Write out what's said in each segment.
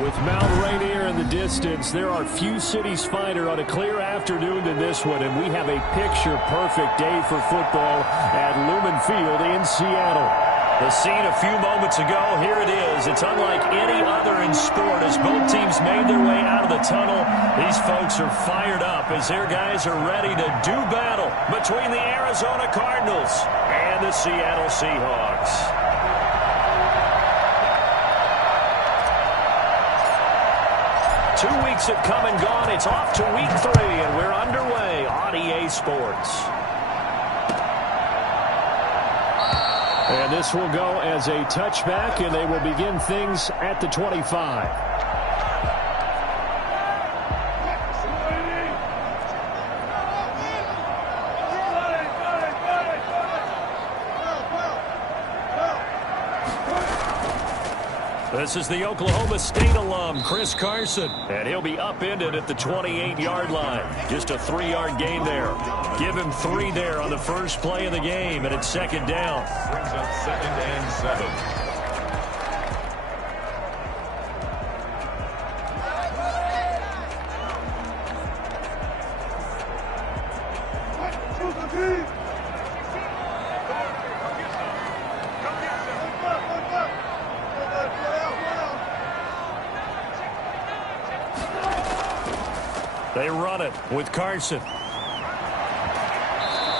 With Mount Rainier in the distance, there are few cities finer on a clear afternoon than this one, and we have a picture-perfect day for football at Lumen Field in Seattle. The scene a few moments ago, here it is. It's unlike any other in sport as both teams made their way out of the tunnel. These folks are fired up as their guys are ready to do battle between the Arizona Cardinals and the Seattle Seahawks. Two weeks have come and gone. It's off to week 3, and we're underway on EA Sports. And this will go as a touchback, and they will begin things at the 25. This is the Oklahoma State alum, Chris Carson, and he'll be upended at the 28-yard line. Just a 3-yard gain there. Give him 3 there on the first play of the game, and it's second down. Brings up 2nd and 7. They run it with Carson.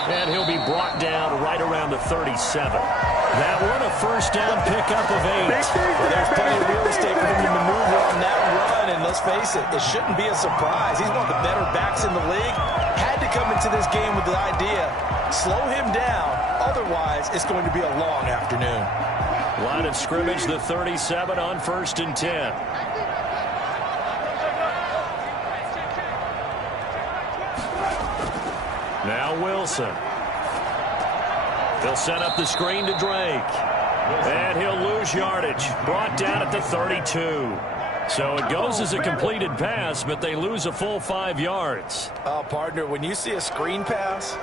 And he'll be brought down right around the 37. That one, a first down pickup of 8. Well, there's plenty of real estate for him to maneuver on that run, and let's face it, it shouldn't be a surprise. He's one of the better backs in the league. Had to come into this game with the idea, slow him down, otherwise it's going to be a long afternoon. Line of scrimmage, the 37 on 1st and 10. Now Wilson. He'll set up the screen to Drake. And he'll lose yardage. Brought down at the 32. So it goes as a completed pass, but they lose a full 5 yards. Oh, partner, when you see a screen pass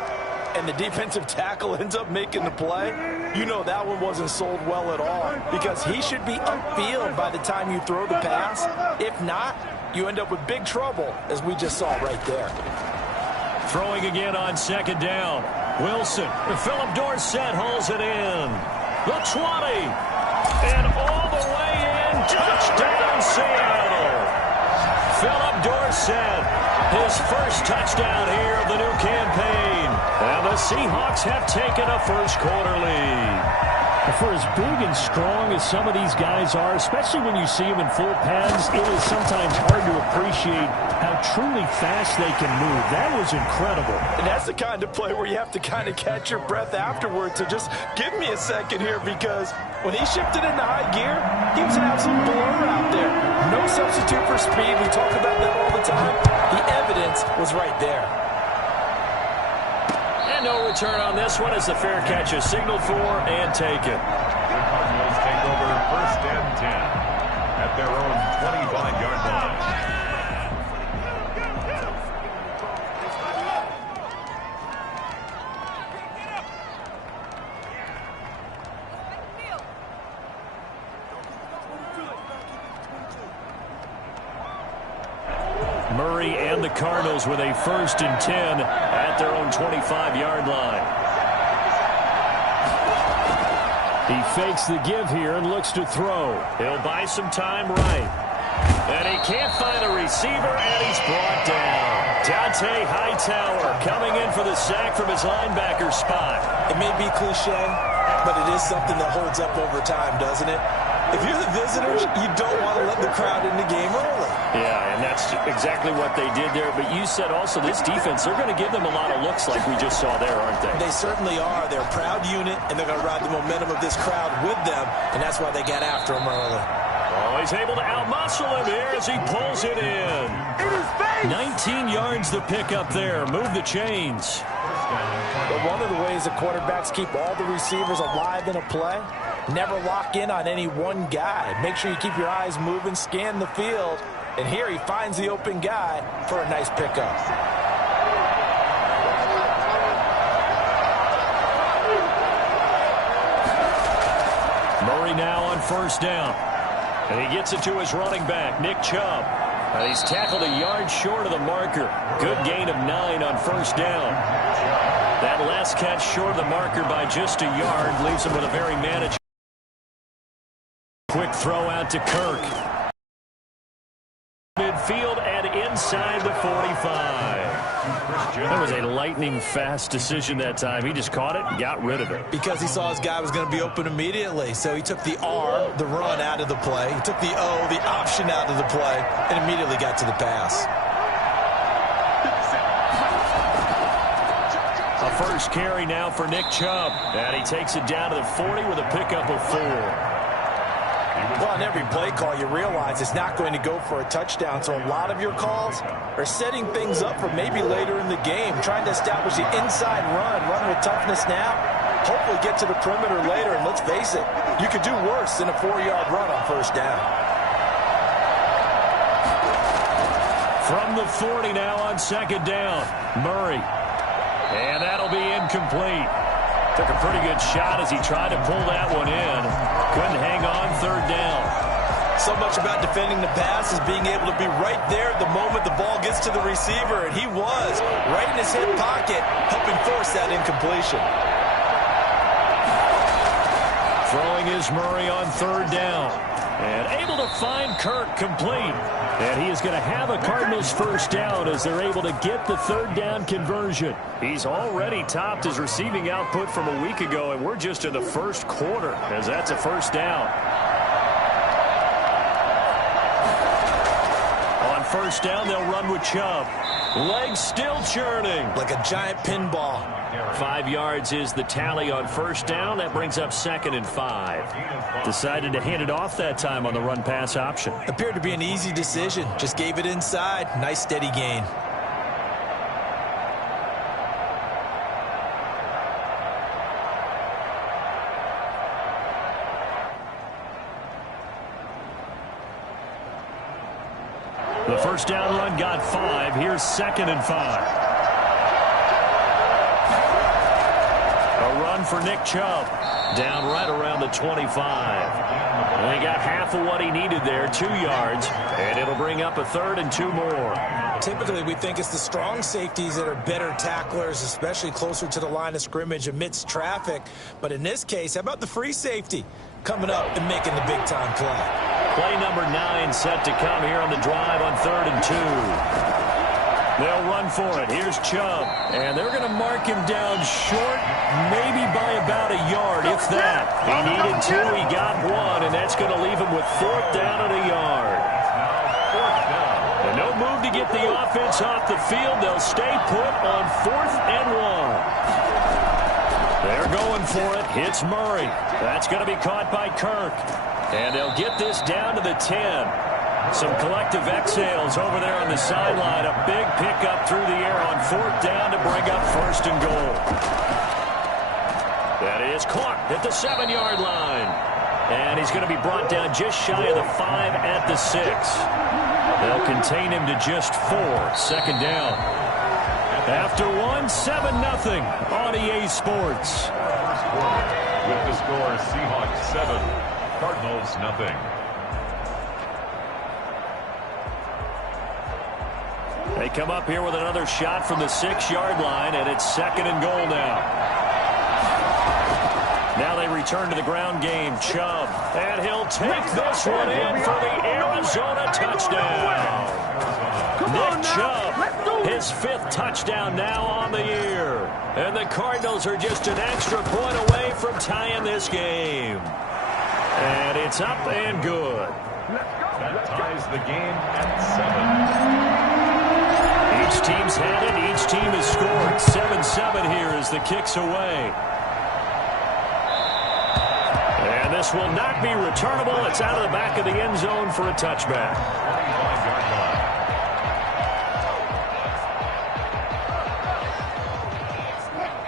and the defensive tackle ends up making the play, you know that one wasn't sold well at all, because he should be upfield by the time you throw the pass. If not, you end up with big trouble, as we just saw right there. Throwing again on 2nd down. Wilson. Philip Dorsett hauls it in. The 20. And all the way in. Touchdown, Seattle. Philip Dorsett. His first touchdown here of the new campaign. And the Seahawks have taken a first-quarter lead. For as big and strong as some of these guys are, especially when you see them in full pads, it is sometimes hard to appreciate how truly fast they can move. That was incredible. And that's the kind of play where you have to kind of catch your breath afterwards. So just give me a second here, because when he shifted into high gear, he was an absolute blur out there. No substitute for speed. We talk about that all the time. The evidence was right there. And no return on this one as the fair catch is signaled for and taken. The Cardinals take over 1st and 10 at their own 25-yard line. Murray and the Cardinals with a 1st and 10 at their own 25-yard line. He fakes the give here and looks to throw. He'll buy some time right. And he can't find a receiver, and he's brought down. Dante Hightower coming in for the sack from his linebacker spot. It may be cliche, but it is something that holds up over time, doesn't it? If you're the visitors, you don't want to let the crowd in the game early. Yeah, and that's exactly what they did there. But you said also this defense, they're going to give them a lot of looks like we just saw there, aren't they? They certainly are. They're a proud unit, and they're going to ride the momentum of this crowd with them, and that's why they get after them early. Oh, he's able to outmuscle him here as he pulls it in. 19 yards to pick up there. Move the chains. But one of the ways the quarterbacks keep all the receivers alive in a play, never lock in on any one guy. Make sure you keep your eyes moving, scan the field, and here he finds the open guy for a nice pickup. Murray now on 1st down. And he gets it to his running back, Nick Chubb. And he's tackled a yard short of the marker. Good gain of 9 on first down. That last catch short of the marker by just a yard leaves him with a very manageable. Quick throw out to Kirk. Midfield and inside the 45. That was a lightning-fast decision that time. He just caught it and got rid of it. Because he saw his guy was going to be open immediately. So he took the R, the run, out of the play. He took the O, the option, out of the play, and immediately got to the pass. A first carry now for Nick Chubb. And he takes it down to the 40 with a pickup of 4. Well, on every play call, you realize it's not going to go for a touchdown. So a lot of your calls are setting things up for maybe later in the game, trying to establish the inside run with toughness now, hopefully get to the perimeter later. And let's face it, you could do worse than a 4-yard run on first down. From the 40 now on second down, Murray. And that'll be incomplete. Took a pretty good shot as he tried to pull that one in. Couldn't hang on third down. So much about defending the pass is being able to be right there at the moment the ball gets to the receiver, and he was right in his hip pocket, helping force that incompletion. Throwing is Murray on third down. And able to find Kirk complete. And he is going to have a Cardinals first down as they're able to get the third down conversion. He's already topped his receiving output from a week ago, and we're just in the first quarter as that's a first down. On first down, they'll run with Chubb. Legs still churning. Like a giant pinball. 5 yards is the tally on first down. That brings up 2nd and 5. Decided to hand it off that time on the run-pass option. Appeared to be an easy decision. Just gave it inside. Nice steady gain. The first down run got 5. Here's 2nd and 5. A run for Nick Chubb. Down right around the 25. And he got half of what he needed there, 2 yards. And it'll bring up a 3rd and 2 more. Typically, we think it's the strong safeties that are better tacklers, especially closer to the line of scrimmage amidst traffic. But in this case, how about the free safety coming up and making the big-time play? Play number 9 set to come here on the drive on 3rd and 2. They'll run for it. Here's Chubb. And they're going to mark him down short, maybe by about a yard, if that. He needed 2, he got 1, and that's going to leave him with 4th down and a yard. And no move to get the offense off the field. They'll stay put on 4th and 1. They're going for it. Hits Murray. That's going to be caught by Kirk. And they'll get this down to the 10. Some collective exhales over there on the sideline. A big pickup through the air on 4th down to bring up 1st and goal. That is caught at the 7-yard line. And he's going to be brought down just shy of the 5 at the 6. They'll contain him to just 4. 2nd down. After 1, 7-0 on EA Sports. With the score, Seahawks 7, Cardinals 0. They come up here with another shot from the 6-yard line, and it's 2nd and goal now. Now they return to the ground game. Chubb, and he'll take this one in for the Arizona touchdown. Nick Chubb, his 5th touchdown now on the year. And the Cardinals are just an extra point away from tying this game. And it's up and good. That ties the game at 7. Each team's had it. Each team has scored. 7-7 here as the kick's away. And this will not be returnable. It's out of the back of the end zone for a touchback. 25-yard line.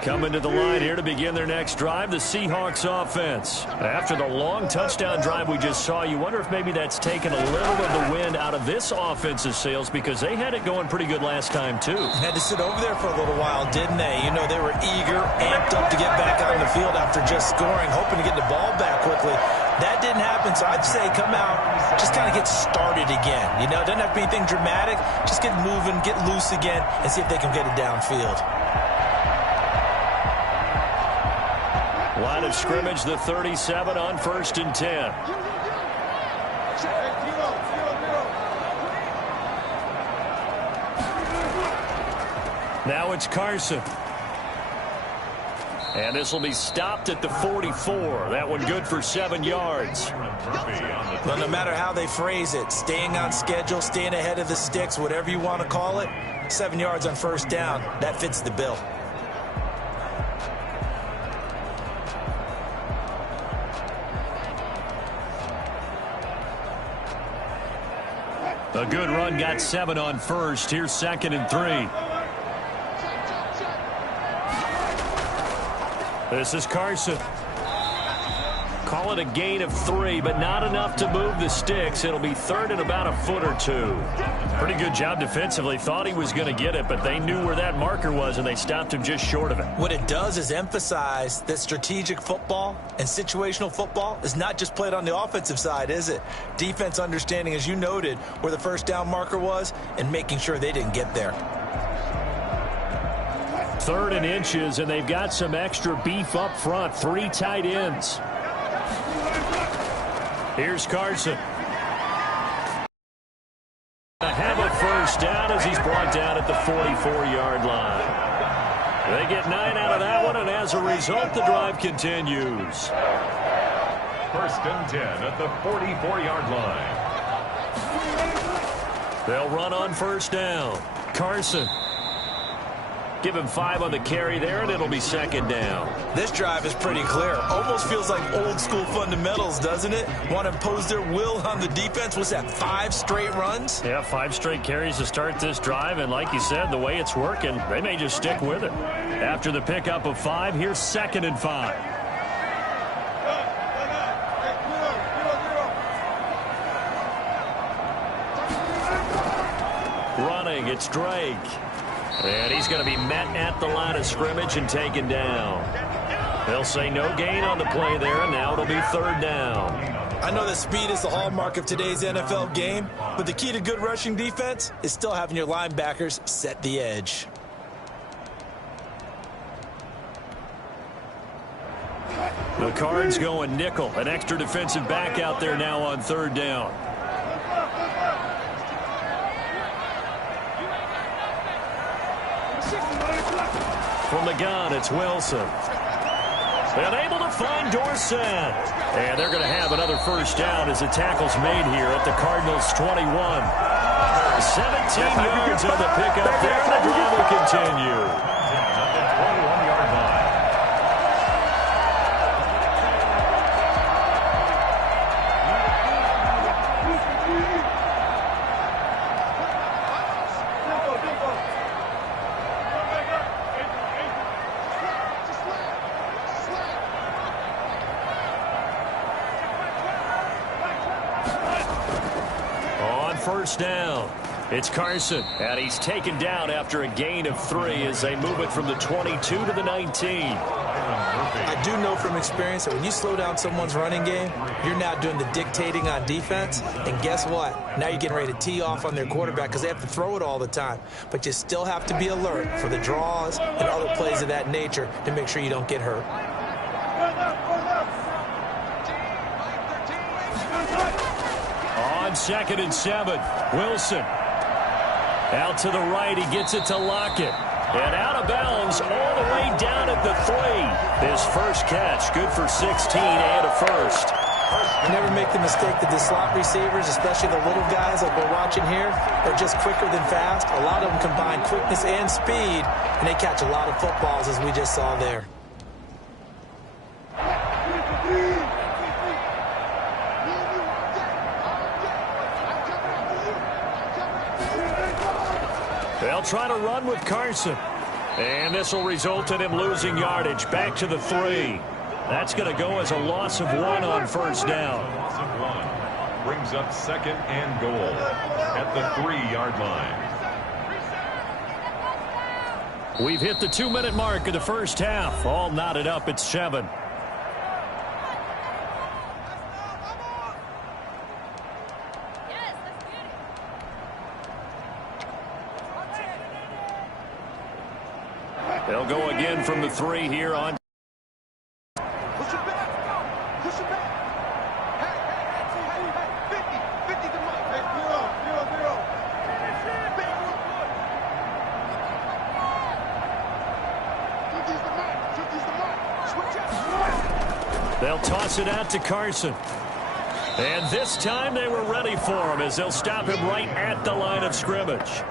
Coming to the line here to begin their next drive, the Seahawks offense. After the long touchdown drive we just saw, you wonder if maybe that's taken a little of the wind out of this offensive sails because they had it going pretty good last time, too. Had to sit over there for a little while, didn't they? You know, they were eager, amped up to get back out on the field after just scoring, hoping to get the ball back quickly. That didn't happen, so I'd say come out, just kind of get started again. You know, it doesn't have to be anything dramatic. Just get moving, get loose again, and see if they can get it downfield. Line of scrimmage, the 37 on 1st and 10. Now it's Carson. And this will be stopped at the 44. That one good for 7 yards. Well, no matter how they phrase it, staying on schedule, staying ahead of the sticks, whatever you want to call it, 7 yards on 1st down, that fits the bill. A good run got 7 on 1st. Here's 2nd and 3. This is Carson. Call it a gain of 3, but not enough to move the sticks. It'll be 3rd and about a foot or 2. Pretty good job defensively. Thought he was going to get it, but they knew where that marker was, and they stopped him just short of it. What it does is emphasize that strategic football and situational football is not just played on the offensive side, is it? Defense understanding, as you noted, where the 1st down marker was and making sure they didn't get there. 3rd and inches, and they've got some extra beef up front. 3 tight ends. Here's Carson. Have a 1st down as he's brought down at the 44-yard line. They get 9 out of that one, and as a result, the drive continues. 1st and 10 at the 44-yard line. They'll run on 1st down. Carson. Give him 5 on the carry there, and it'll be 2nd down. This drive is pretty clear. Almost feels like old school fundamentals, doesn't it? Want to impose their will on the defense. Was that 5 straight runs? Yeah, 5 straight carries to start this drive, and like you said, the way it's working, they may just stick with it. After the pickup of 5, here's 2nd and 5. Running, it's Drake. And he's going to be met at the line of scrimmage and taken down. They'll say no gain on the play there, and now it'll be 3rd down. I know that speed is the hallmark of today's NFL game, but the key to good rushing defense is still having your linebackers set the edge. The Cards going nickel. An extra defensive back out there now on 3rd down. From the gun, it's Wilson. And able to find Dorsett. And they're going to have another 1st down as the tackle's made here at the Cardinals' 21. 17 yards on the pickup there. The drive will continue. At the 21-yard line. On 1st down, it's Carson, and he's taken down after a gain of 3 as they move it from the 22 to the 19. I do know from experience that when you slow down someone's running game, you're now doing the dictating on defense, and guess what? Now you're getting ready to tee off on their quarterback because they have to throw it all the time. But you still have to be alert for the draws and other plays of that nature to make sure you don't get hurt. On 2nd and 7, Wilson. Out to the right, he gets it to Lockett. And out of bounds all the way down at the 3. His first catch, good for 16 and a 1st. Never make the mistake that the slot receivers, especially the little guys like we're watching here, are just quicker than fast. A lot of them combine quickness and speed, and they catch a lot of footballs, as we just saw there. They'll try to run with Carson. And this will result in him losing yardage back to the 3. That's going to go as a loss of 1 on 1st down. Loss of 1 brings up 2nd and goal at the 3-yard line. We've hit the 2-minute mark of the first half. All knotted up at 7. They'll go again from the 3 here on. Push it back. Push it back. Hey, 50 to Mike. Hey, 0. They'll toss it out to Carson. And this time they were ready for him as they'll stop him right at the line of scrimmage.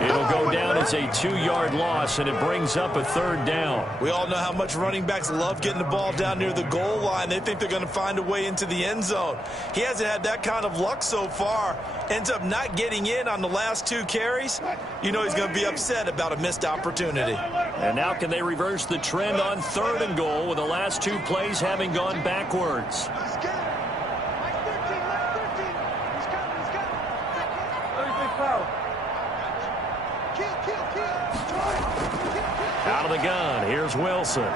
It'll go down as a 2-yard loss, and it brings up a 3rd down. We all know how much running backs love getting the ball down near the goal line. They think they're going to find a way into the end zone. He hasn't had that kind of luck so far. Ends up not getting in on the last 2 carries. You know he's going to be upset about a missed opportunity. And now can they reverse the trend on 3rd and goal with the last 2 plays having gone backwards? Out of the gun, here's Wilson.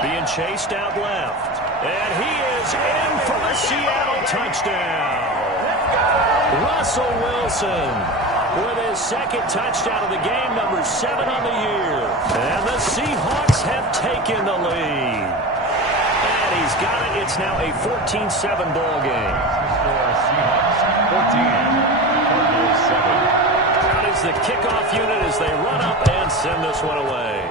Being chased out left. And he is in for the Seattle touchdown. Russell Wilson with his 2nd touchdown of the game, number 7 on the year. And the Seahawks have taken the lead. And he's got it. It's now a 14-7 ball game. Seahawks 14, Cardinals 7. Out is the kickoff unit as they run up and send this one away.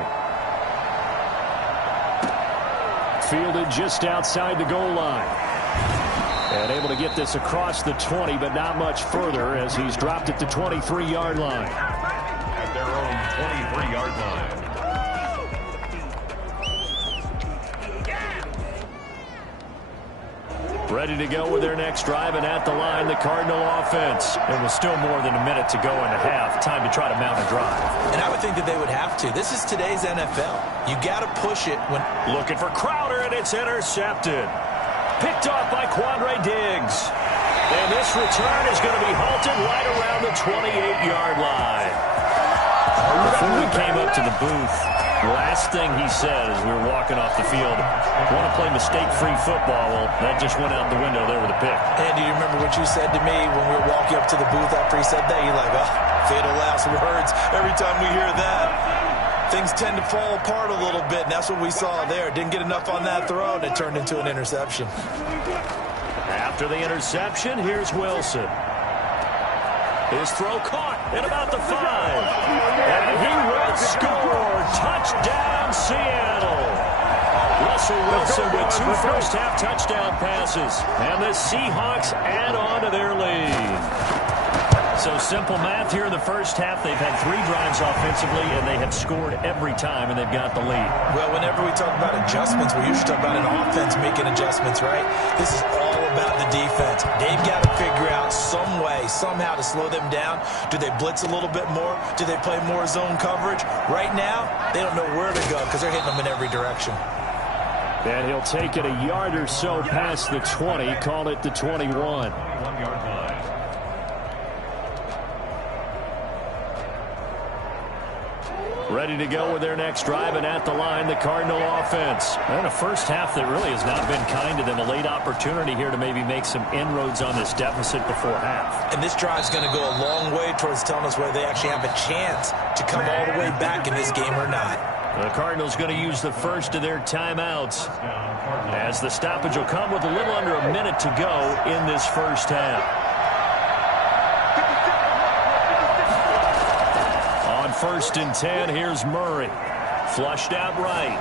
Fielded just outside the goal line. And able to get this across the 20, but not much further as he's dropped it to 23-yard line. At their own 23-yard line. Ready to go with their next drive, and at the line, the Cardinal offense. There was still more than a minute to go in the half. Time to try to mount a drive. And I would think that they would have to. This is today's NFL. You got to push it when... Looking for Crowder, and it's intercepted. Picked off by Quandre Diggs. And this return is going to be halted right around the 28-yard line. Before we came up to the booth, last thing he said as we were walking off the field, want to play mistake-free football. Well, that just went out the window there with a pick. Andy, you remember what you said to me when we were walking up to the booth after he said that? You're like, oh, fatal last words. Every time we hear that, things tend to fall apart a little bit, and that's what we saw there. Didn't get enough on that throw, and it turned into an interception. After the interception, here's Wilson. His throw caught at about the 5. And he will score. Touchdown, Seattle. Russell Wilson with 2 first-half touchdown passes. And the Seahawks add on to their lead. So simple math here in the first half. They've had 3 drives offensively, and they have scored every time, and they've got the lead. Well, whenever we talk about adjustments, we usually talk about an offense making adjustments, right? This is all about the defense. They've got to figure out some way, somehow to slow them down. Do they blitz a little bit more? Do they play more zone coverage? Right now, they don't know where to go because they're hitting them in every direction. And he'll take it a yard or so past the 20, call it the 21. 21-yard line. Ready to go with their next drive, and at the line, the Cardinal offense. And a first half that really has not been kind to them. A late opportunity here to maybe make some inroads on this deficit before half. And this drive's going to go a long way towards telling us whether they actually have a chance to come all the way back in this game or not. The Cardinals going to use the first of their timeouts as the stoppage will come with a little under a minute to go in this first half. First and 10, here's Murray. Flushed out right.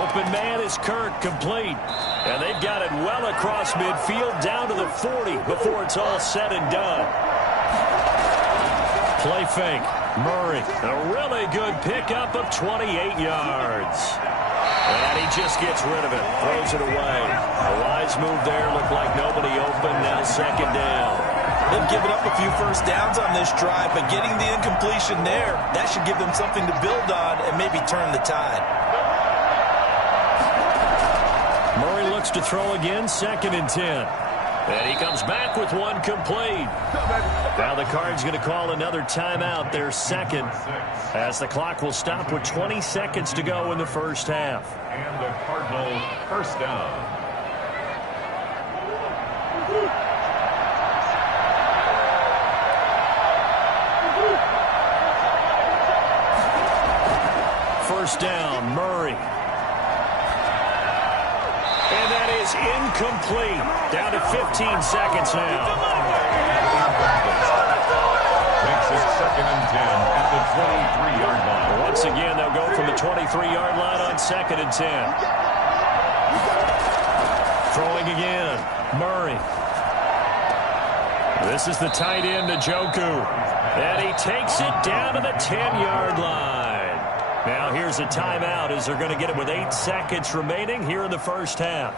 Open man is Kirk, complete. And they've got it well across midfield, down to the 40 before it's all said and done. Play fake. Murray, a really good pickup of 28 yards. And he just gets rid of it, throws it away. A wise move there, looked like nobody open, now second down. They've given up a few first downs on this drive, but getting the incompletion there, that should give them something to build on and maybe turn the tide. Murray looks to throw again, 2nd and 10. And he comes back with one complete. Now the Cards going to call another timeout, their second, as the clock will stop with 20 seconds to go in the first half. And the Cardinals first down. first down. Murray. And that is incomplete. Down to 15 seconds now. Makes it 2nd and 10 at the 23-yard line. Once again, they'll go from the 23-yard line on 2nd and 10. Throwing again. Murray. This is the tight end, Njoku. And he takes it down to the 10-yard line. Now here's a timeout as they're going to get it with 8 seconds remaining here in the first half.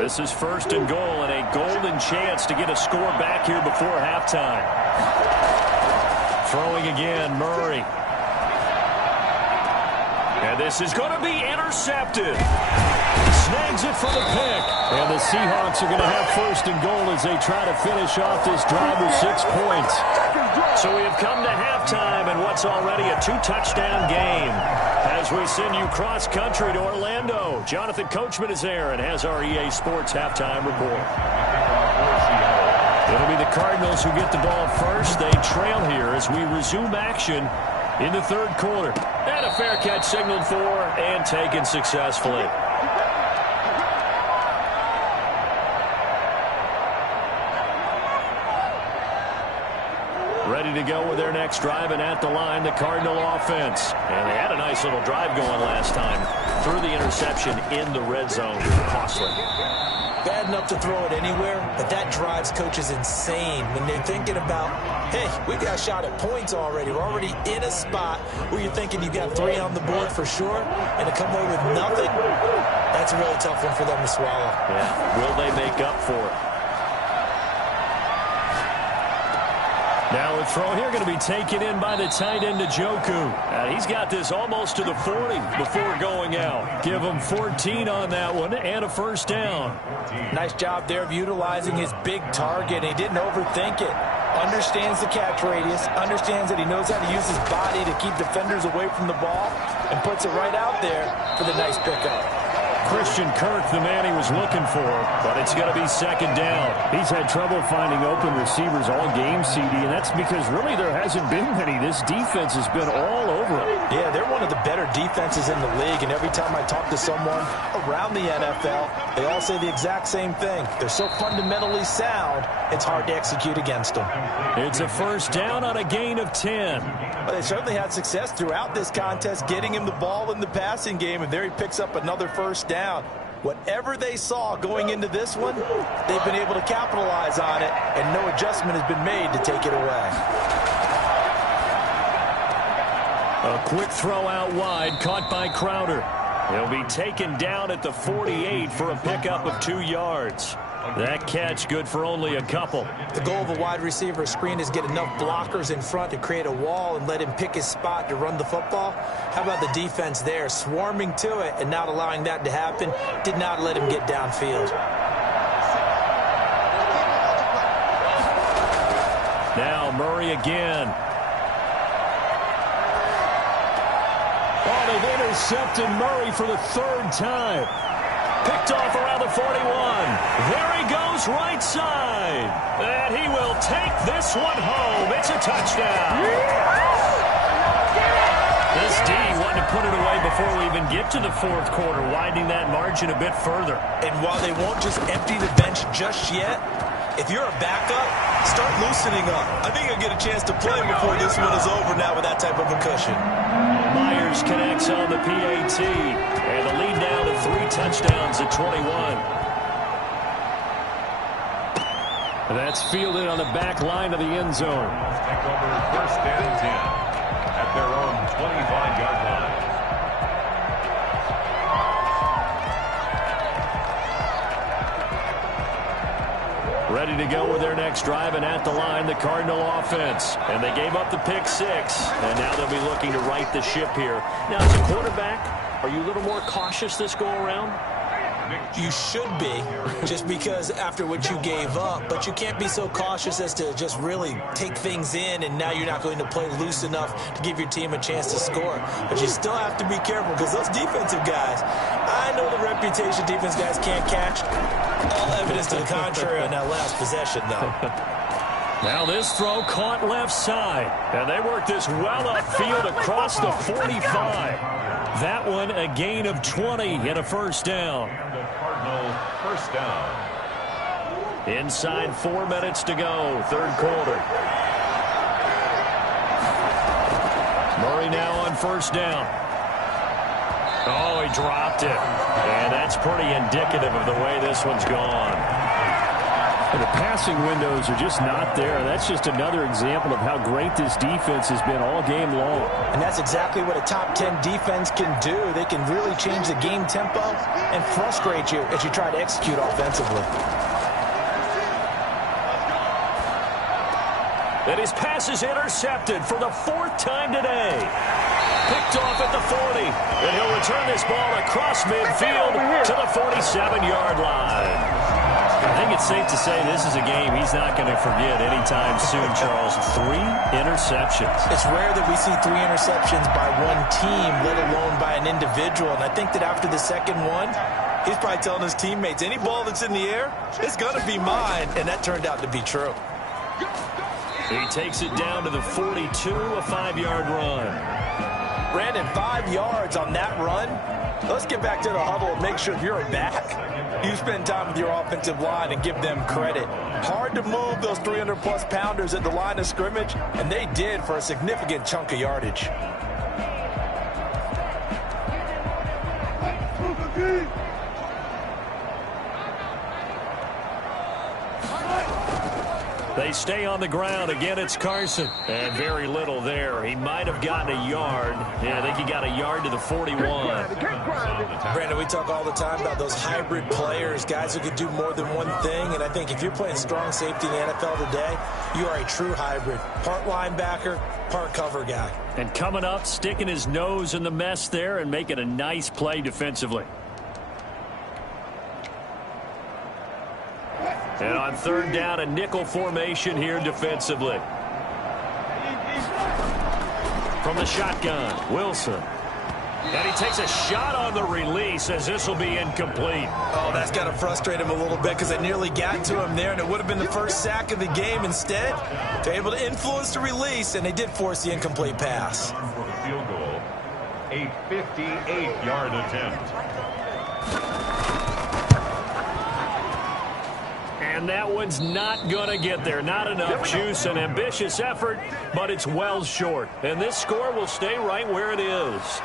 This is 1st and goal and a golden chance to get a score back here before halftime. Throwing again, Murray. And this is going to be intercepted. Snags it for the pick. And the Seahawks are going to have 1st and goal as they try to finish off this drive with 6 points. So we have come to halftime in what's already a 2-touchdown game. As we send you cross-country to Orlando, Jonathan Coachman is there and has our EA Sports halftime report. It'll be the Cardinals who get the ball first. They trail here as we resume action in the 3rd quarter. And a fair catch signaled for and taken successfully. Ready to go with their next drive, and at the line, the Cardinal offense. And they had a nice little drive going last time. Threw the interception in the red zone. Costly. Bad enough to throw it anywhere, but that drives coaches insane when they're thinking about, hey, we got a shot at points already. We're already in a spot where you're thinking you got 3 on the board for sure, and to come away with nothing, that's a really tough one for them to swallow. Yeah. Will they make up for it? Now a throw here going to be taken in by the tight end, Njoku. He's got this almost to the 40 before going out. Give him 14 on that one and a 1st down. Nice job there of utilizing his big target. He didn't overthink it. Understands the catch radius. Understands that he knows how to use his body to keep defenders away from the ball. And puts it right out there for the nice pickup. Christian Kirk, the man he was looking for, but it's going to be 2nd down. He's had trouble finding open receivers all game, CD, and that's because really there hasn't been many. This defense has been all over him. Yeah, they're one of the better defenses in the league, and every time I talk to someone around the NFL, they all say the exact same thing. They're so fundamentally sound, it's hard to execute against them. It's a 1st down on a gain of 10. Well, they certainly had success throughout this contest, getting him the ball in the passing game, and there he picks up another 1st down. Whatever they saw going into this one, they've been able to capitalize on it, and no adjustment has been made to take it away. A quick throw out wide, caught by Crowder. He'll be taken down at the 48 for a pickup of 2 yards. That catch good for only a couple. The goal of a wide receiver screen is get enough blockers in front to create a wall and let him pick his spot to run the football. How about the defense there, swarming to it and not allowing that to happen? Did not let him get downfield. Now Murray again. Oh, they've intercepted Murray for the 3rd time. Picked off around the 41. There he goes right side. And he will take this one home. It's a touchdown. This D wanted to put it away before we even get to the 4th quarter, widening that margin a bit further. And while they won't just empty the bench just yet, if you're a backup, start loosening up. I think you'll get a chance to play before this one is over now with that type of a cushion. Myers connects on the PAT. And the lead now to 3 touchdowns at 21. That's fielded on the back line of the end zone. Take over 1st and 10 at their own 25-yard line. Ready to go with their next drive, and at the line, the Cardinal offense. And they gave up the pick 6, and now they'll be looking to right the ship here. Now, as a quarterback, are you a little more cautious this go-around? You should be, just because after what you gave up, but you can't be so cautious as to just really take things in, and now you're not going to play loose enough to give your team a chance to score. But you still have to be careful, because those defensive guys, I know the reputation defense guys can't catch. All evidence to the contrary on that last possession, though. Now this throw caught left side. And they work this well upfield across the 45. That one a gain of 20 and a first down. Cardinal first down. Inside 4 minutes to go, third quarter. Murray now on first down. Oh, he dropped it. And that's pretty indicative of the way this one's gone. And the passing windows are just not there. That's just another example of how great this defense has been all game long. And that's exactly what a top 10 defense can do. They can really change the game tempo and frustrate you as you try to execute offensively. And his pass is intercepted for the 4th time today. Picked off at the 40. And he'll return this ball across midfield to the 47-yard line. I think it's safe to say this is a game he's not going to forget anytime soon, Charles. 3 interceptions. It's rare that we see 3 interceptions by one team, let alone by an individual. And I think that after the second one, he's probably telling his teammates, any ball that's in the air, it's going to be mine. And that turned out to be true. He takes it down to the 42, a 5-yard run. Brandon, 5 yards on that run. Let's get back to the huddle and make sure if you're back, you spend time with your offensive line and give them credit. Hard to move those 300-plus pounders at the line of scrimmage, and they did for a significant chunk of yardage. They stay on the ground. Again, it's Carson. And very little there. He might have gotten a yard. Yeah, I think he got a yard to the 41. Brandon, we talk all the time about those hybrid players, guys who could do more than one thing. And I think if you're playing strong safety in the NFL today, you are a true hybrid. Part linebacker, part cover guy. And coming up, sticking his nose in the mess there and making a nice play defensively. And on third down, a nickel formation here defensively. From the shotgun, Wilson. And he takes a shot on the release as this will be incomplete. Oh, that's got to frustrate him a little bit because they nearly got to him there, and it would have been the first sack of the game. Instead, they're able to influence the release, and they did force the incomplete pass. For the field goal, a 58-yard attempt. And that one's not going to get there. Not enough juice. An ambitious effort, but it's well short. And this score will stay right where it is.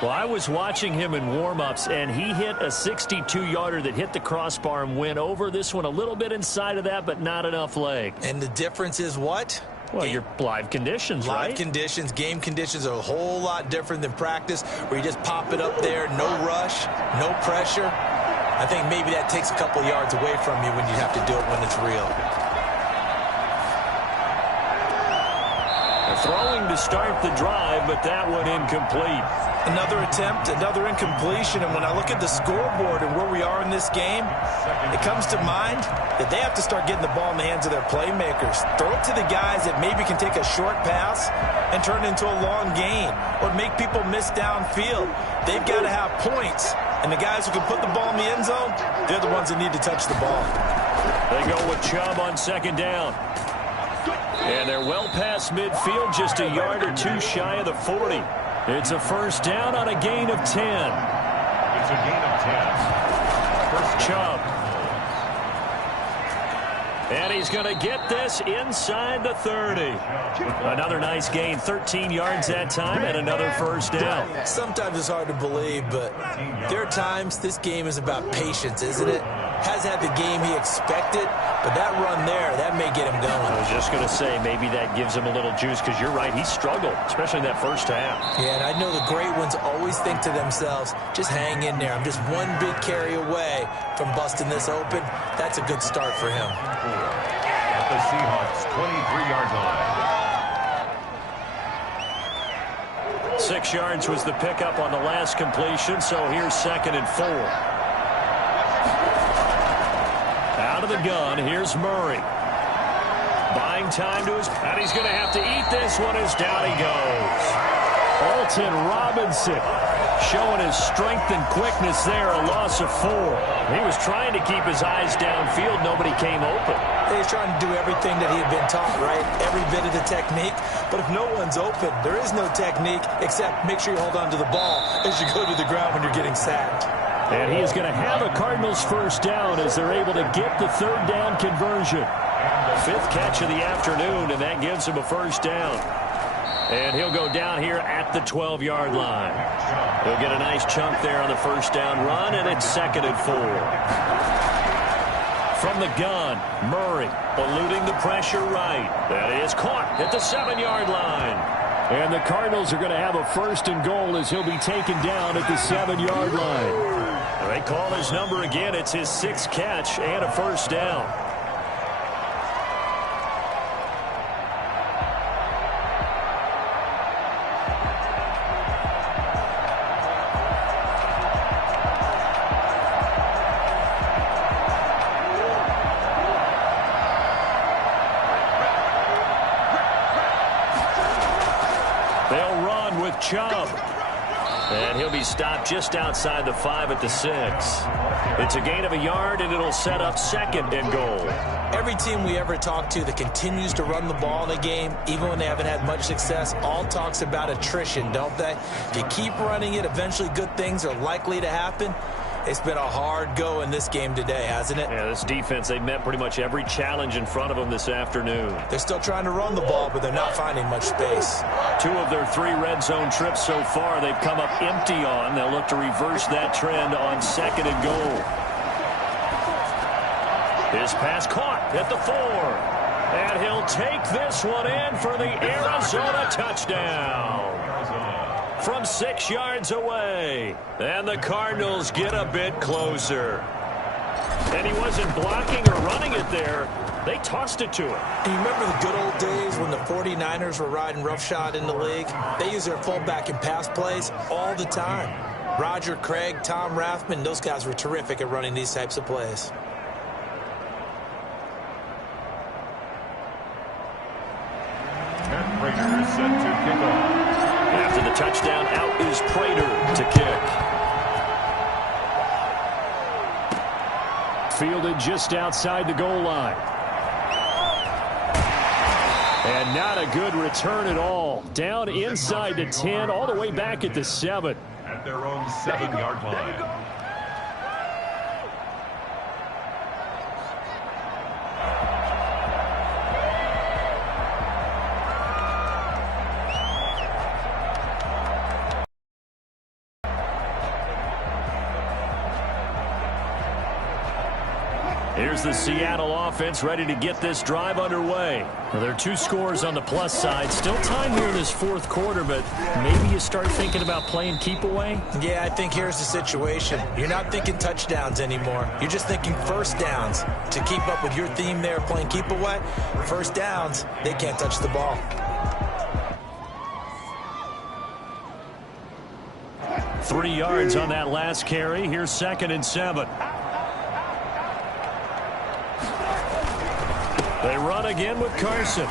Well, I was watching him in warm-ups, and he hit a 62-yarder that hit the crossbar and went over. This one a little bit inside of that, but not enough leg. And the difference is what? Well, your live conditions, right? Live conditions, game conditions are a whole lot different than practice, where you just pop it up there, no rush, no pressure. I think maybe that takes a couple yards away from you when you have to do it when it's real. Throwing to start the drive, but that one incomplete. Another attempt, another incompletion, and when I look at the scoreboard and where we are in this game, it comes to mind that they have to start getting the ball in the hands of their playmakers. Throw it to the guys that maybe can take a short pass and turn it into a long gain or make people miss downfield. They've got to have points, and the guys who can put the ball in the end zone, they're the ones that need to touch the ball. They go with Chubb on second down. And they're well past midfield, just a yard or two shy of the 40. It's a first down on a gain of 10. It's a gain of 10. First Chubb. And he's going to get this inside the 30. Another nice gain, 13 yards that time, and another first down. Sometimes it's hard to believe, but there are times this game is about patience, isn't it? Hasn't had the game he expected, but that run there, that may get him going. I was just going to say, maybe that gives him a little juice, because you're right, he struggled, especially in that first half. Yeah, and I know the great ones always think to themselves, just hang in there. I'm just one big carry away from busting this open. That's a good start for him. At the Seahawks' 23-yard line. 6 yards was the pickup on the last completion, so here's 2nd and 4. the gun. Here's Murray. Buying time to his, and he's going to have to eat this one as down he goes. Alton Robinson showing his strength and quickness there, a loss of 4. He was trying to keep his eyes downfield. Nobody came open. He's trying to do everything that he had been taught, right? Every bit of the technique. But if no one's open, there is no technique except make sure you hold on to the ball as you go to the ground when you're getting sacked. And he is going to have a Cardinals first down as they're able to get the third down conversion. 5th catch of the afternoon, and that gives him a first down. And he'll go down here at the 12-yard line. He'll get a nice chunk there on the first down run, and it's 2nd and 4. From the gun, Murray eluding the pressure right. That is caught at the 7-yard line. And the Cardinals are going to have a 1st and goal as he'll be taken down at the 7-yard line. They call his number again. It's his 6th catch and a first down. Chubb. And he'll be stopped just outside the 5 at the 6. It's a gain of a yard, and it'll set up 2nd and goal. Every team we ever talk to that continues to run the ball in a game, even when they haven't had much success, all talks about attrition, don't they? If you keep running it, eventually good things are likely to happen. It's been a hard go in this game today, hasn't it? Yeah, this defense, they've met pretty much every challenge in front of them this afternoon. They're still trying to run the ball, but they're not finding much space. 2 of their 3 red zone trips so far, they've come up empty on. They'll look to reverse that trend on 2nd and goal. His pass caught at the 4. And he'll take this one in for the Arizona touchdown. From 6 yards away. And the Cardinals get a bit closer. And he wasn't blocking or running it there. They tossed it to him. And you remember the good old days when the 49ers were riding roughshod in the league? They use their fullback in pass plays all the time. Roger Craig, Tom Rathman, those guys were terrific at running these types of plays. And Prater is set to kick off. After the touchdown, out is Prater to kick. Fielded just outside the goal line. And not a good return at all. Down inside the 10, all the way back at the 7. At their own 7-yard line. Here's the Seattle offense ready to get this drive underway. Well, there are 2 scores on the plus side. Still time here in this 4th quarter, but maybe you start thinking about playing keep away? Yeah, I think here's the situation. You're not thinking touchdowns anymore. You're just thinking first downs. To keep up with your theme there, playing keep away, first downs, they can't touch the ball. Three yards on that last carry. Here's 2nd and 7. They run again with Carson.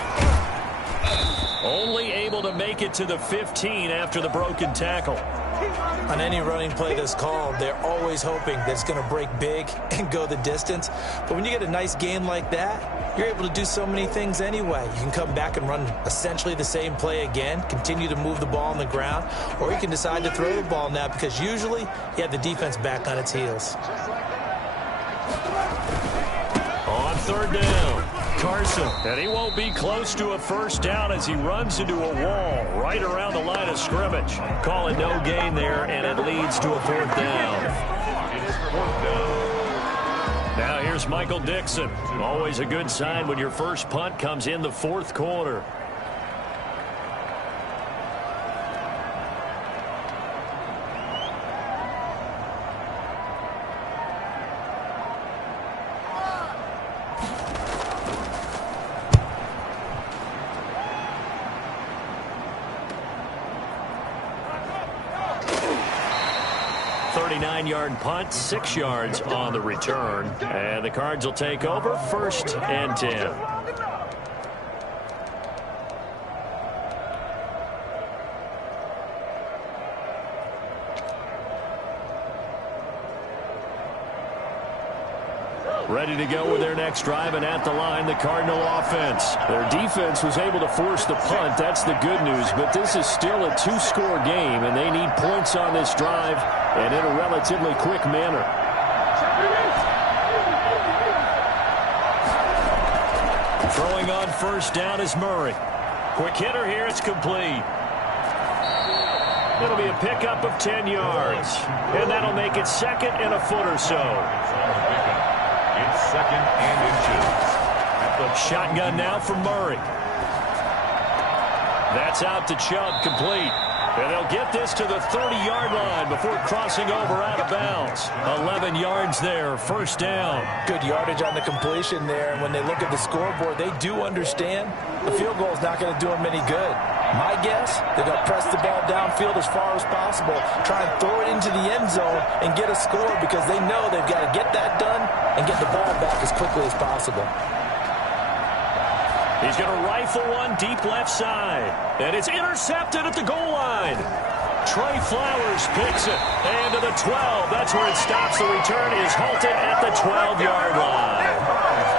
Only able to make it to the 15 after the broken tackle. On any running play that's called, they're always hoping that it's going to break big and go the distance. But when you get a nice game like that, you're able to do so many things anyway. You can come back and run essentially the same play again, continue to move the ball on the ground, or you can decide to throw the ball now because usually you have the defense back on its heels. On 3rd down, Carson. And he won't be close to a first down as he runs into a wall right around the line of scrimmage. Call it no gain there, and it leads to a 4th down. Now here's Michael Dixon. Always a good sign when your first punt comes in the 4th quarter. 39-yard punt, 6 yards on the return. And the Cards will take over 1st and 10. Ready to go with their next drive, and at the line, the Cardinal offense. Their defense was able to force the punt. That's the good news, but this is still a 2-score game, and they need points on this drive and in a relatively quick manner. Throwing on 1st down is Murray. Quick hitter here, it's complete. It'll be a pickup of 10 yards, and that'll make it 2nd and a foot or so. 2nd and inches. Shotgun now for Murray. That's out to Chubb, complete. And they'll get this to the 30-yard line before crossing over out of bounds. 11 yards there, 1st down. Good yardage on the completion there. And when they look at the scoreboard, they do understand the field goal is not going to do them any good. My guess, they're going to press the ball downfield as far as possible, try and throw it into the end zone and get a score because they know they've got to get that done and get the ball back as quickly as possible. He's going to rifle one deep left side. And it's intercepted at the goal line. Trey Flowers picks it. And to the 12. That's where it stops. The return is halted at the 12-yard line.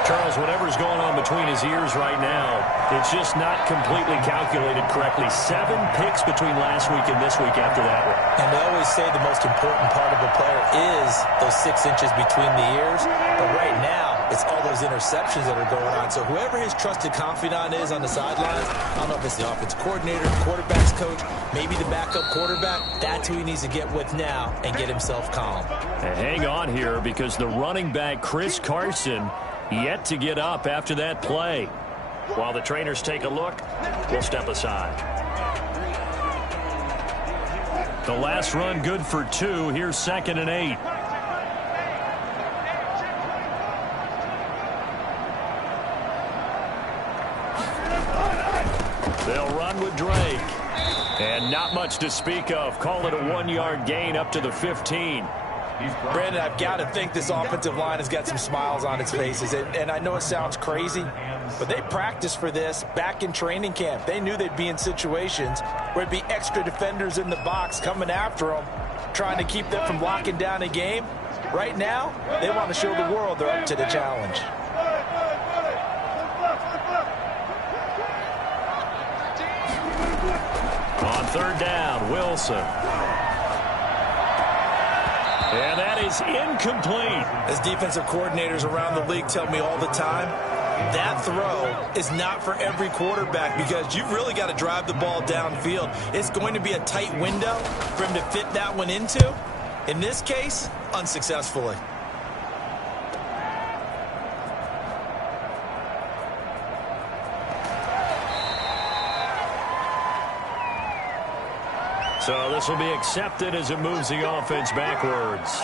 Charles, whatever's going on between his ears right now, it's just not completely calculated correctly. 7 picks between last week and this week after that one. And they always say the most important part of a player is those 6 inches between the ears. But right now, it's all those interceptions that are going on. So whoever his trusted confidant is on the sidelines, I don't know if it's the offense coordinator, quarterback's coach, maybe the backup quarterback, that's who he needs to get with now and get himself calm. And hang on here because the running back, Chris Carson, yet to get up after that play. While the trainers take a look, we'll step aside. The last run good for 2. Here's 2nd and 8. They'll run with Drake. And not much to speak of. Call it a 1-yard gain up to the 15. Brandon, I've got to think this offensive line has got some smiles on its faces. And I know it sounds crazy, but they practiced for this back in training camp. They knew they'd be in situations where it'd be extra defenders in the box coming after them, trying to keep them from locking down a game. Right now, they want to show the world they're up to the challenge. On 3rd down, Wilson. And that is incomplete. As defensive coordinators around the league tell me all the time, that throw is not for every quarterback because you've really got to drive the ball downfield. It's going to be a tight window for him to fit that one into. In this case, unsuccessfully. So this will be accepted as it moves the offense backwards.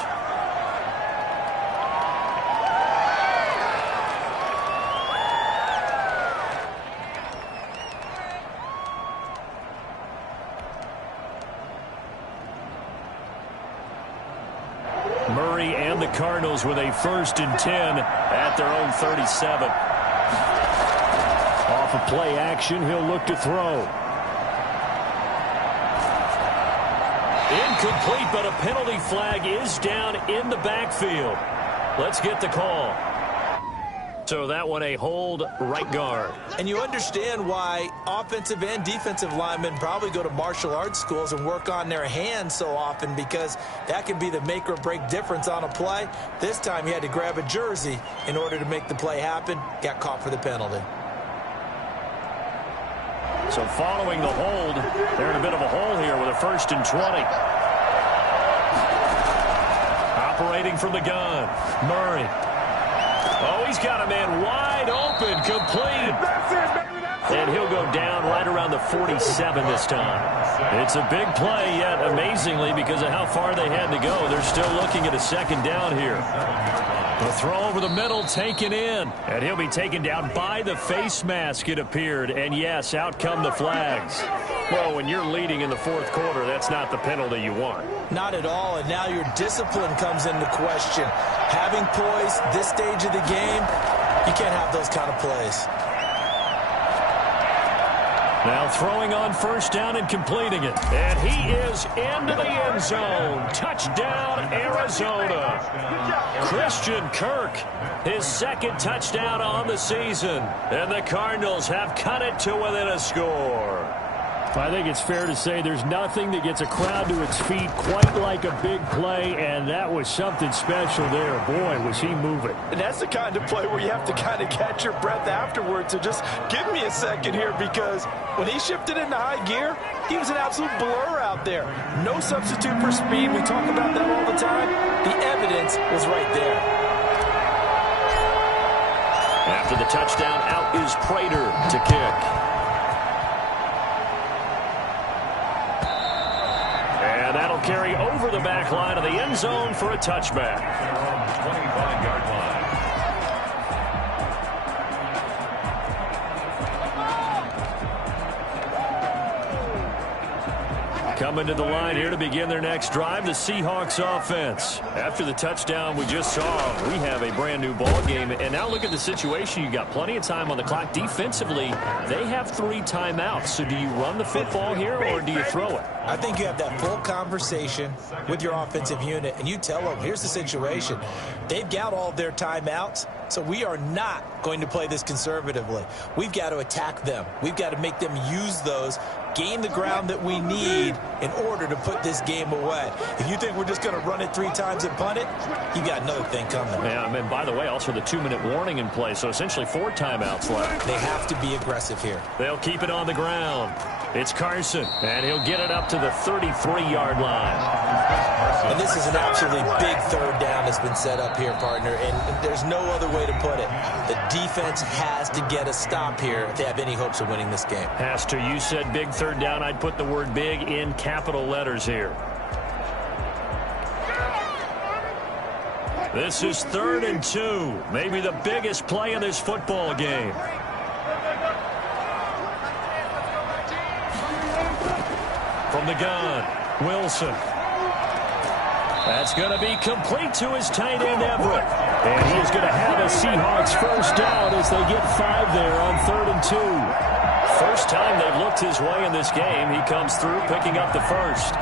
Murray and the Cardinals with a 1st and 10 at their own 37. Off of play action, he'll look to throw. Incomplete, but a penalty flag is down in the backfield. Let's get the call. So that one a hold, right guard. And you understand why offensive and defensive linemen probably go to martial arts schools and work on their hands so often because that can be the make or break difference on a play. This time he had to grab a jersey in order to make the play happen. Got caught for the penalty. So following the hold, they're in a bit of a hole here with a 1st and 20. Operating from the gun, Murray. Oh, he's got a man wide open, complete. And he'll go down right around the 47 this time. It's a big play, yet amazingly, because of how far they had to go, they're still looking at a 2nd down here. The throw over the middle taken in, and he'll be taken down by the face mask, it appeared. And yes, out come the flags. Well, when you're leading in the fourth quarter, that's not the penalty you want. Not at all, and now your discipline comes into question. Having poise this stage of the game, you can't have those kind of plays. Now throwing on first down and completing it. And he is into the end zone. Touchdown, Arizona. Christian Kirk, his second touchdown on the season. And the Cardinals have cut it to within a score. I think it's fair to say there's nothing that gets a crowd to its feet quite like a big play, and that was something special there. Boy, was he moving. And that's the kind of play where you have to kind of catch your breath afterwards. So just give me a second here, because when he shifted into high gear, he was an absolute blur out there. No substitute for speed. We talk about that all the time. The evidence was right there. After the touchdown, out is Prater to kick. That'll carry over the back line of the end zone for a touchback. 25-yard line. Coming to the line here to begin their next drive, the Seahawks offense. After the touchdown we just saw, we have a brand new ball game. And now look at the situation. You got plenty of time on the clock. Defensively, they have 3 timeouts. So do you run the football here or do you throw it? I think you have that full conversation with your offensive unit, and you tell them, here's the situation. They've got all of their timeouts, so we are not going to play this conservatively. We've got to attack them. We've got to make them use those, gain the ground that we need in order to put this game away. If you think we're just going to run it 3 times and punt it, you got another thing coming. Yeah, and by the way, also the 2-minute warning in play, so essentially 4 timeouts left. They have to be aggressive here. They'll keep it on the ground. It's Carson, and he'll get it up to the 33-yard line. And this is an absolutely big third down that's been set up here, partner, and there's no other way to put it. The defense has to get a stop here if they have any hopes of winning this game. Pastor, you said big third down. I'd put the word big in capital letters here. This is 3rd and 2, maybe the biggest play in this football game. From the gun, Wilson. That's going to be complete to his tight end, Everett. And he is going to have a Seahawks first down as they get 5 there on 3rd and 2. First time they've looked his way in this game. He comes through picking up the first.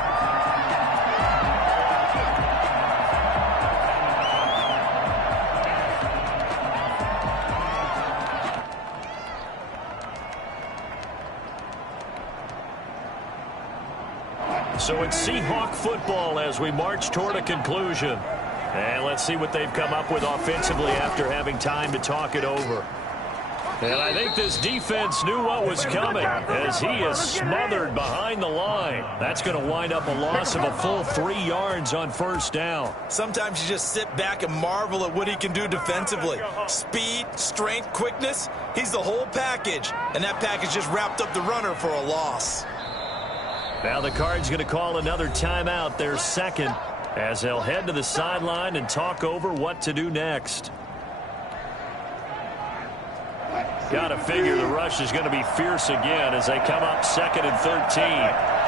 So it's Seahawk football as we march toward a conclusion. And let's see what they've come up with offensively after having time to talk it over. And I think this defense knew what was coming as he is smothered behind the line. That's going to wind up a loss of a full 3 yards on first down. Sometimes you just sit back and marvel at what he can do defensively. Speed, strength, quickness, he's the whole package. And that package just wrapped up the runner for a loss. Now the Cards going to call another timeout, their second, as they'll head to the sideline and talk over what to do next. Got to figure the rush is going to be fierce again as they come up 2nd and 13.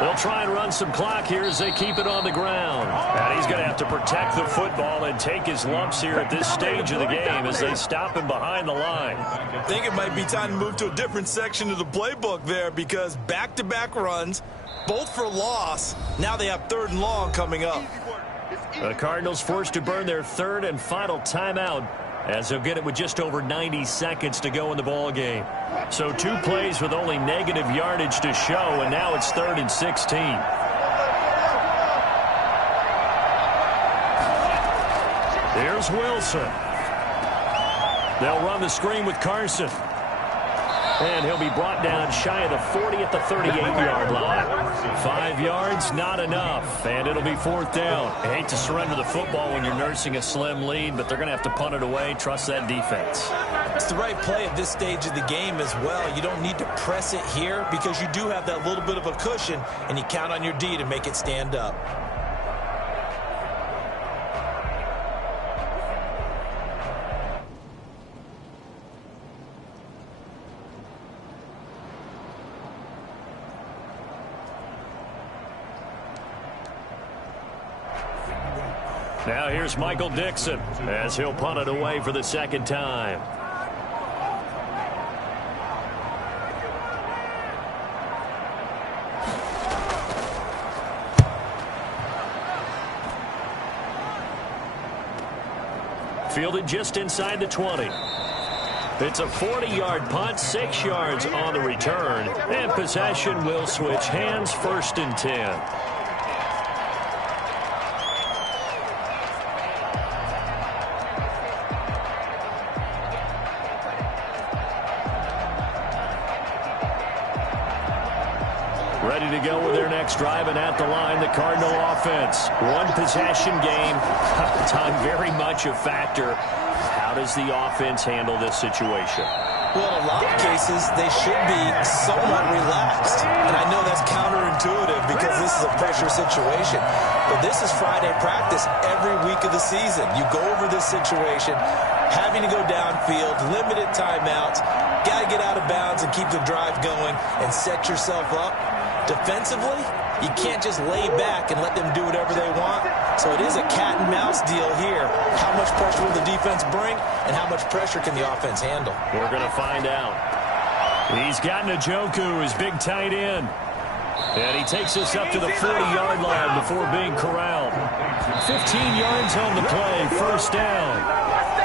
They'll try and run some clock here as they keep it on the ground. And he's going to have to protect the football and take his lumps here at this stage of the game as they stop him behind the line. I think it might be time to move to a different section of the playbook there, because back-to-back runs, both for loss. Now they have 3rd and long coming up. The Cardinals forced to burn their 3rd and final timeout as they'll get it with just over 90 seconds to go in the ball game. So 2 plays with only negative yardage to show, and now it's 3rd and 16. Here's Wilson. They'll run the screen with Carson. And he'll be brought down shy of the 40 at the 38-yard line. 5 yards, not enough. And it'll be 4th down. I hate to surrender the football when you're nursing a slim lead, but they're going to have to punt it away. Trust that defense. It's the right play at this stage of the game as well. You don't need to press it here because you do have that little bit of a cushion, and you count on your D to make it stand up. Now here's Michael Dixon as he'll punt it away for the 2nd time. Fielded just inside the 20. It's a 40-yard punt, 6 yards on the return, and possession will switch hands, 1st and 10. Ready to go with their next drive, and at the line, the Cardinal offense. One possession game. Time very much a factor. How does the offense handle this situation? Well, in a lot of cases, they should be somewhat relaxed. And I know that's counterintuitive because this is a pressure situation. But this is Friday practice every week of the season. You go over this situation, having to go downfield, limited timeouts, got to get out of bounds and keep the drive going and set yourself up. Defensively, you can't just lay back and let them do whatever they want. So it is a cat and mouse deal here. How much pressure will the defense bring, and how much pressure can the offense handle? We're going to find out. He's got Njoku, his big tight end. And he takes us up to the 40-yard line before being corralled. 15 yards on the play, 1st down.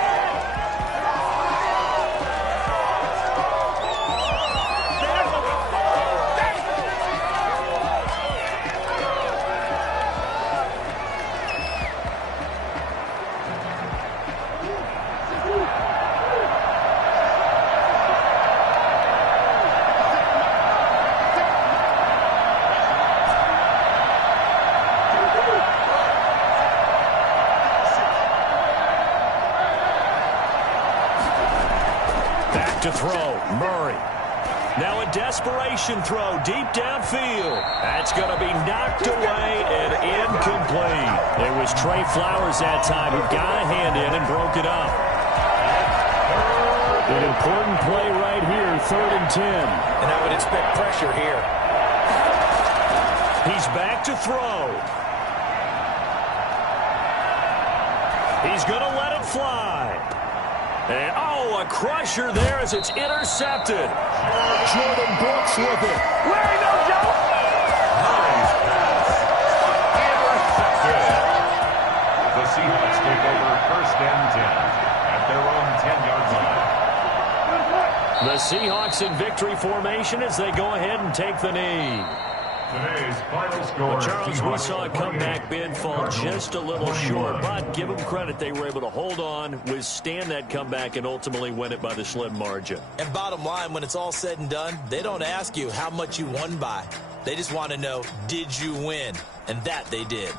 To throw, Murray. Now a desperation throw deep downfield. That's going to be knocked away and incomplete. It was Trey Flowers that time who got a hand in and broke it up. An important play right here, 3rd and 10. And I would expect pressure here. He's back to throw. He's going to let it fly. And, a crusher there as it's intercepted. Jordan Brooks with it. Larry, no joke. Nice pass. Intercepted. The Seahawks take over 1st and 10 at their own 10-yard line. The Seahawks in victory formation as they go ahead and take the knee. Today's final score. Well, Charles, we saw a comeback bid fall just a little short, but give them credit. They were able to hold on, withstand that comeback, and ultimately win it by the slim margin. And bottom line, when it's all said and done, they don't ask you how much you won by. They just want to know, did you win? And that they did.